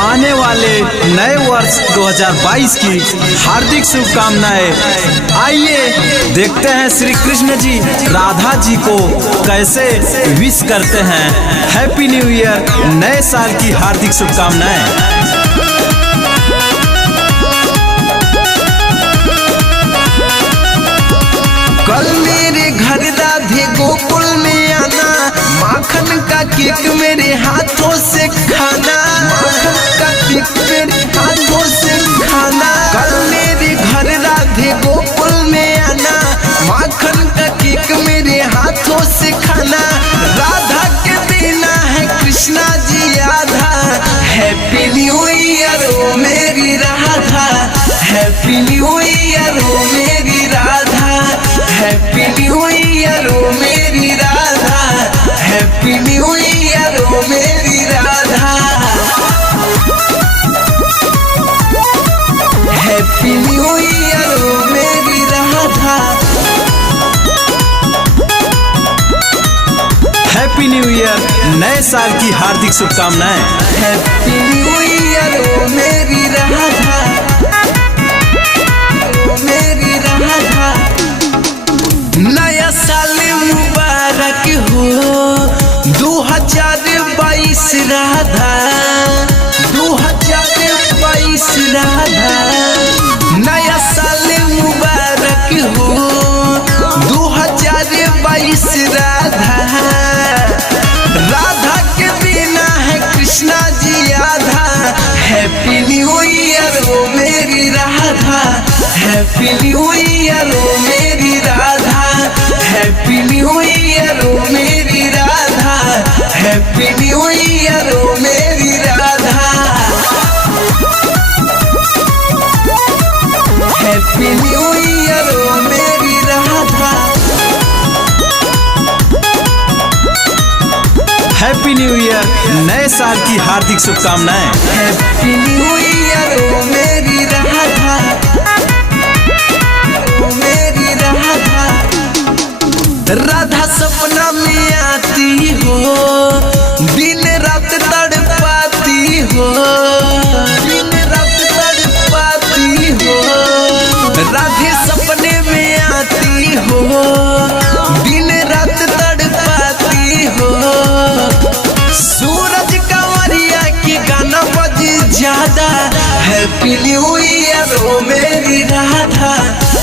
आने वाले नए वर्ष 2022 की हार्दिक शुभकामनाएं। आइए देखते हैं श्री कृष्ण जी राधा जी को कैसे विश करते हैं। हैप्पी न्यू ईयर, नए साल की हार्दिक शुभकामनाएं। कल मेरे घर राधे गोकुल में आना, माखन का केक मेरे हाथों से खाना, माखन का केक मेरे हाथों से खाना। कल मेरे घर राधे गोकुल में आना, माखन का केक मेरे हाथों से खाना। राधा के बिना है कृष्णा जी आधा। हैप्पी न्यू ईयर ओ मेरी राधा, हैप्पी न्यू ईयर ओ मेरी राधा, हैप्पी न्यू ईयर ओ मेरी राधा, हैप्पी न्यू ईयर ओ मेरी राधा, हैप्पी न्यू ईयर ओ मेरी राधा। हैप्पी न्यू ईयर, नए साल की हार्दिक शुभकामनाएं। हैप्पी न्यू ईयर ओ मेरी राधा, ओ मेरी राधा। नया साल मुबारक हो 2022 राधा, 2022 राधा। नया साल मुबारक हो 2022 राधा। राधा के बिना है कृष्णा जी आधा। हैप्पी न्यू ईयर ओ मेरी राधा, हैप्पी न्यू ईयर ओ मेरी राधा, हैप्पी न्यू ईयर ओ मेरी राधा, हैप्पी न्यू ईयर ओ मेरी राधा, हैप्पी न्यू ईयर ओ मेरी राधा। हैप्पी न्यू ईयर, नए साल की हार्दिक शुभकामनाएं। हैप्पी न्यू ईयर ओ मेरी राधा, ओ मेरी राधा। राधा सपना में आती हो, दिन रात तड़पाती हो, दिन रात तड़पाती हो। राधे सपने में आती हो, दिन रात तड़पाती हो। सूरज कंवरिया की गाना बज ज्यादा। हैप्पी न्यू ईयर ओ मेरी राधा,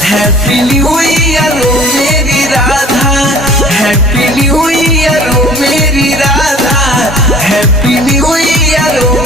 हैप्पी न्यू ईयर ओ मेरी राधा, हैप्पी न्यू ईयर ओ मेरी राधा, हैप्पी न्यू ईयर ओ